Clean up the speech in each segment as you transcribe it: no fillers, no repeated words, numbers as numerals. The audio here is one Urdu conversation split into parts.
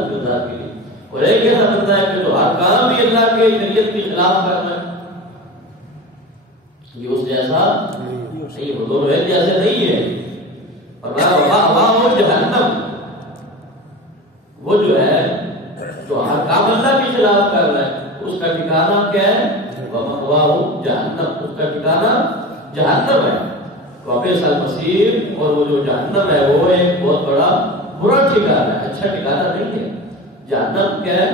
عبادت گزار کے لیے، اور ایک ایسا بندہ ہے کہ جو ہر کام بھی اللہ کے شریعت کے خلاف کر رہا ہے، یہ اس جیسا نہیں، وہ دونوں ایک جیسے نہیں ہے۔ اور وہ جہنم، وہ جو ہے جو ہر کام اللہ کے خلاف کر رہا ہے، اس کا ٹھکانہ کیا ہے؟ وہ جہنم، اس کا ٹھکانہ جہنم ہے۔ وبئس المصیر، اور وہ جو جہنم ہے وہ ایک بہت بڑا برا ٹھکانہ ہے، اچھا ٹھکانہ نہیں ہے۔ جہنم کیا ہے؟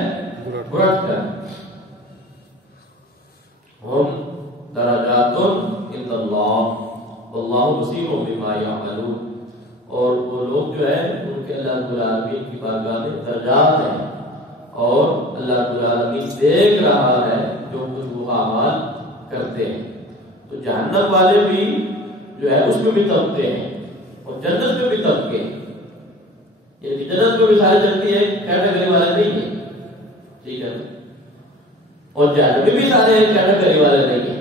برا ٹھکانہ۔ ہم درجات عند اللہ واللہ بصیر بما یعملون، اور وہ لوگ جو ہے ان کے اللہ رب العالمین کی بارگاہ میں درجات ہیں، اور اللہ رب العالمین دیکھ رہا ہے جو کچھ وہ اعمال کرتے ہیں۔ تو جہنم والے بھی جو ہے اس میں بھی طبقے ہیں، اور جنت میں بھی طبقے ہیں، یعنی جنت میں بھی سارے جنتی ہے، کیٹیگری والے نہیں ہیں، ٹھیک ہے، اور جہنم میں بھی سارے کیٹیگری والے نہیں ہیں۔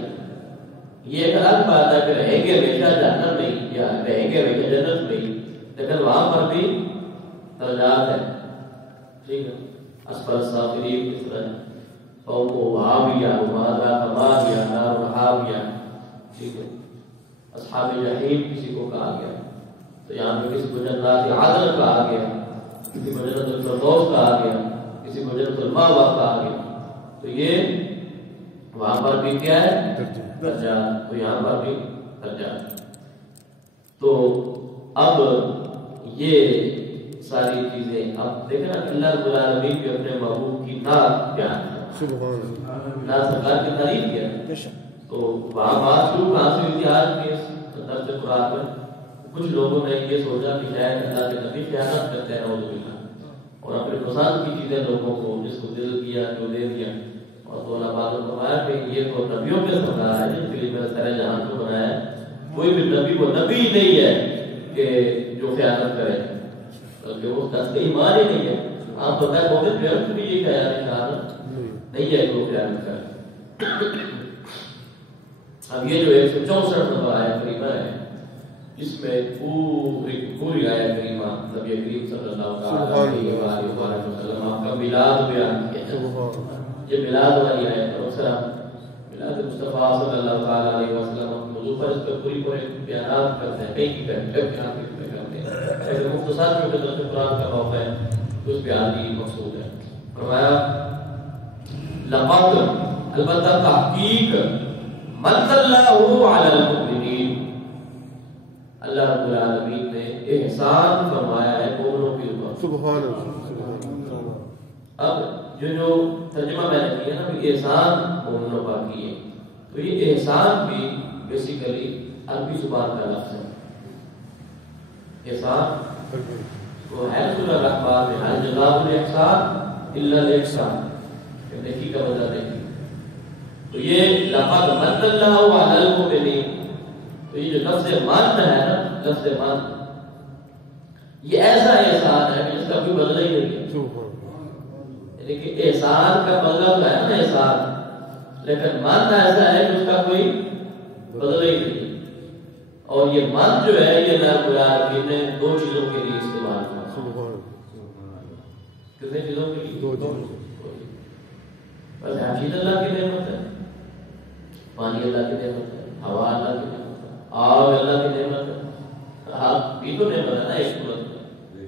یہ ایک الگ بات ہے کہ رہیں گے ہمیشہ جہنم نہیں یا رہیں گے ہمیشہ جنت نہیں، لیکن وہاں پر بھی درجات ہیں، ٹھیک ہے۔ اسفل السافلین کس طرح فوق حاویہ وماذا کماویہ نار حاویہ، ٹھیک ہے۔ اصحاب جحیم کسی کو کہا گیا، تو یہاں پہ کسی کو جنات عدن کہا گیا، کسی کو جنت الفردوس کہا گیا، کسی کو جنت المأوی کہا گیا۔ تو یہ وہاں پر بھی کیا ہے؟ درجات، تو یہاں پر بھی درجات۔ تو اب یہ ساری چیزیں اب دیکھیں نا، اللہ رب العالمین بھی اپنے محبوب کی نعت بیان ہے، نعت سرکار کی تعریف کیا۔ تو وہاں بات شروع کہاں سے ہوئی تھی؟ آج کے درس قرآن میں کچھ لوگوں نے یہ سوچا کہ شاید اللہ کے نبی خیانت کرتے ہیں نعوذ باللہ، اور اپنے پسند کی چیزیں لوگوں کو جس کو دل کیا جو دے دیا، اور تو اللہ پاک نے فرمایا کہ یہ تو نبیوں کے سردار ہے جن کے لیے میں سارے جہان کو بنایا ہے، کوئی بھی نبی وہ نبی نہیں ہے کہ جو خیانت کرے، بلکہ وہ کا ایمان ہی نہیں ہے۔ آپ بتائیں مومن غیرت بھی یہ خیال ہے خیانت نہیں ہے کہ وہ خیانت کرے۔ اب یہ جو 164 نمبر آیت کریمہ ہے، اس میں پوری آیت کریمہ نبی کریم صلی اللہ علیہ وآلہ وسلم آپ کا میلاد بیان کیا ہے۔ یہ میلاد والی آیت ہے، دوسرا میلاد مصطفیٰ صلی اللہ علیہ وسلم موضوع پر اس پہ پوری بیانات کرتے ہیں، کئی کی بیان کرتے ہیں، ایسے مختصر جو کہ قرآن کا موقع ہے اس بیان کی مقصود ہے۔ فرمایا لقد، البتہ تحقیق، من اللہ علی المؤمنین، اللہ رب العالمین نے احسان فرمایا ہے مومنوں کے اوپر۔ سبحان اللہ۔ اب جو ترجمہ میں نے کیا نا کہ احسان مومنوں پر کی ہے، تو یہ احسان بھی بیسیکلی عربی زبان کا لفظ ہے۔ احسان تو ہے سورہ الرحمن میں ہل جزاء الاحسان الا الاحسان، نیکی کا بدلہ نہیں۔ تو یہ لقد من اللہ علی المؤمنین، تو یہ جو لفظ من ہے نا، لفظ من یہ ایسا احسان ہے کہ اس کا کوئی بدلہ ہی نہیں ہے۔ یعنی کہ احسان کا مطلب ہے نا احسان، لیکن من ایسا ہے کہ اس کا کوئی بدلہ ہی نہیں۔ اور یہ من جو ہے یہ اللہ العالمین نے دو چیزوں کے لیے استعمال کیا۔ کتنے چیزوں کے لیے؟ دو چیزوں۔ بس ہر چیز اللہ کی نعمت ہے، پانی اللہ کی نعمت ہے، ہوا اللہ کی نعمت ہے، آگ اللہ کی نعمت ہے۔ آگ بھی تو نعمت ہے نا ایک صورت میں،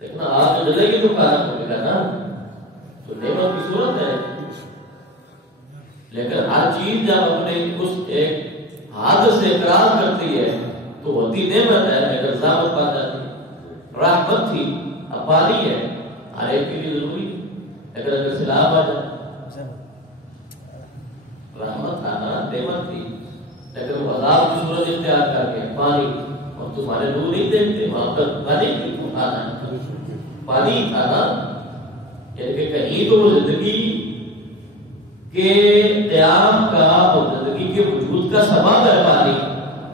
دیکھنا آگ جلے گی تو کھانا کھولے گا نا، تو نعمت کی صورت ہے۔ لیکن ہر چیز جب اپنے اس ایک حد سے اقرار کرتی ہے تو ہوتی نعمت ہے، اگر ضابط پا جاتی ہے۔ رحمت تھی، اب پانی ہے، ہر ایک کے لیے ضروری ہے، لیکن اگر سیلاب آ جائے، رحمت تھا نا، نعمت تھی، لیکن وہ عذاب کی صورت اختیار کر کے پانی، اور تمہارے لوگ نہیں دیکھتے وہاں پر پانی کیوں آنا ہے، پانی تھا نا۔ یعنی کہ کہیں تو زندگی کے قیام کا اور زندگی کے وجود کا سبب ہے پانی،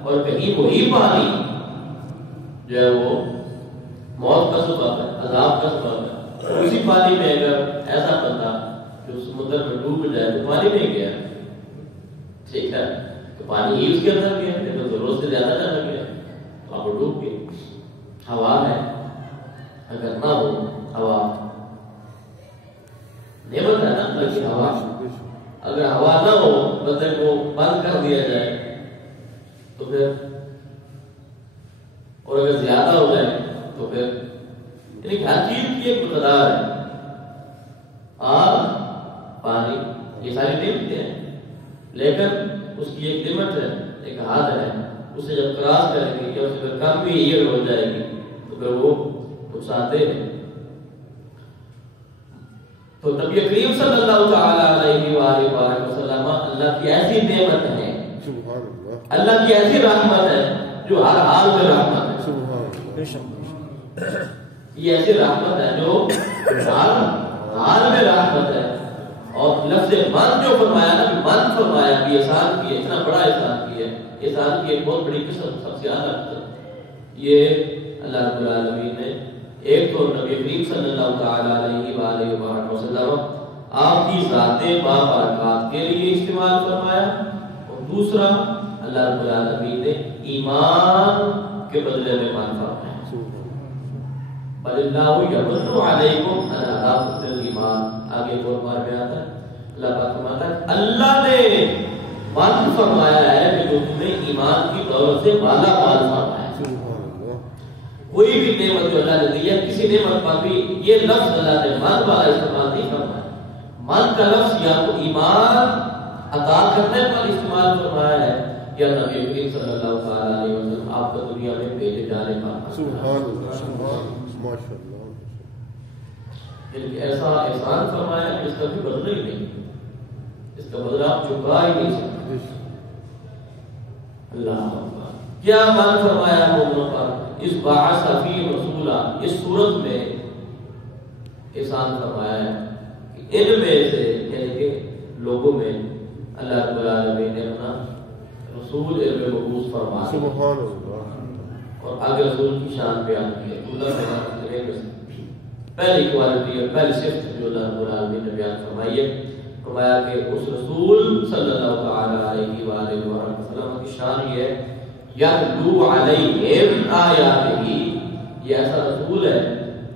اور کہیں وہی پانی جو ہے وہ موت کا سبب ہے، عذاب کا سبب ہے۔ اسی پانی میں اگر ایسا بندہ جو سمندر میں ڈوب جائے تو پانی میں گیا، ٹھیک ہے، تو پانی ہی اس کے اندر گیا، لیکن ضرورت سے زیادہ چلا گیا تو آپ ڈوب گئے۔ ہوا ہے، اگر نہ ہو ہوا اگر ہوا نہ ہو بندے کو بند کر دیا جائے تو پھر، اور اگر زیادہ ہو جائے تو پھر، یعنی ہر چیز کی ایک مقدار ہے. آگ، پانی، یہ ساری لمٹیں ہیں، لیکن اس کی ایک لمٹ ہے، ایک حد ہے. اسے جب کراس کرے گی یا اسے کم بھی یہ ہو جائے گی تو پھر وہ نقصان دہ ہے. تو نبی کریم صلی اللہ تعالی علیہ وآلہ وسلم اللہ کی ایسی نعمت ہے، اللہ کی ایسی رحمت ہے جو ہر حال میں رحمت ہے. یہ ایسی رحمت ہے جو ہر حال میں رحمت ہے. اور لفظ من جو فرمایا نا، من فرمایا کہ احسان کی، اتنا بڑا احسان کی ہے. احسان کی ایک بہت بڑی قسم سب سے زیادہ یہ اللہ رب العالمین نے ایک تو نبی کریم صلی اللہ تعالی علیہ وآلہ وسلم آپ کی ذات بابرکات کے لیے استعمال فرمایا، اور دوسرا اللہ رب العالمین نے ایمان کے بدلے میں مان فرمایا. بل اللہ یمن علیکم ان ہداکم للایمان. آگے ایک اور بار میں آتا ہے اللہ پاک فرماتا ہے اللہ نے مان فرمایا ہے کہ جو تمہیں ایمان کی دولت سے مالا مال فرمایا. کوئی بھی نعمت جو اللہ نے دی ہے، کسی نعمت پر بھی یہ لفظ اللہ نے من والا استعمال نہیں فرمایا. من کا لفظ یا تو ایمان عطا کرنے پر استعمال فرمایا ہے، یا نبی کریم صلی اللہ تعالی علیہ وسلم آپ کو دنیا میں بھیجے جانے پر. سبحان اللہ، ماشاءاللہ. ایسا احسان فرمایا جس کا بھی بدلہ ہی نہیں، اس کا بدلہ آپ چکا ہی نہیں سکتے. اللہ اکبر. کیا مان فرمایا مومنوں پر؟ اس بعث فی رسولا، اس صورت میں احسان فرمایا ہے کہ ان میں سے، یعنی کہ لوگوں میں اللہ رب العالمین نے اپنا رسول علم مبعوث فرمایا. سبحان اللہ. اور آگے رسول کی شان بیان کی ہے. پہلی کوالٹی اور پہلی صفت جو اللہ رب العالمین نے بیان فرمائی ہے، فرمایا کہ اس رسول صلی اللہ تعالی علیہ وآلہ وسلم کی شان یہ ہے یتلو علیہم آیاتہ، یہ ایسا رسول ہے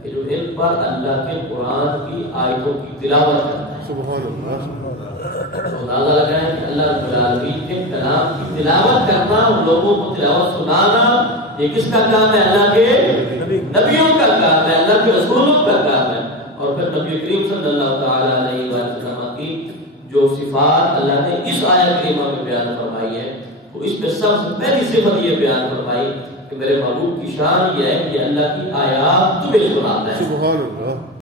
کہ جو ان پر اللہ کے قرآن کی آیتوں کی تلاوت کرتا ہے. سبحان اللہ. تو اندازہ لگائیں کہ اللہ رب العالمین کے کلام کی تلاوت کرنا اور لوگوں کو تلاوت سنانا، یہ کس کا کام ہے؟ اللہ کے نبیوں کا کام ہے، اللہ کے رسولوں کا کام ہے. اور پھر نبی کریم صلی اللہ تعالی علیہ وسلم کی جو صفات اللہ نے اس آیت کریمہ میں بیان فرمائی ہے، تو اس میں سب سے پہلی صفت یہ بیان فرمائی کہ میرے محبوب کی شان یہ ہے کہ اللہ کی آیات تمہیں سناتا ہے. سبحان اللہ.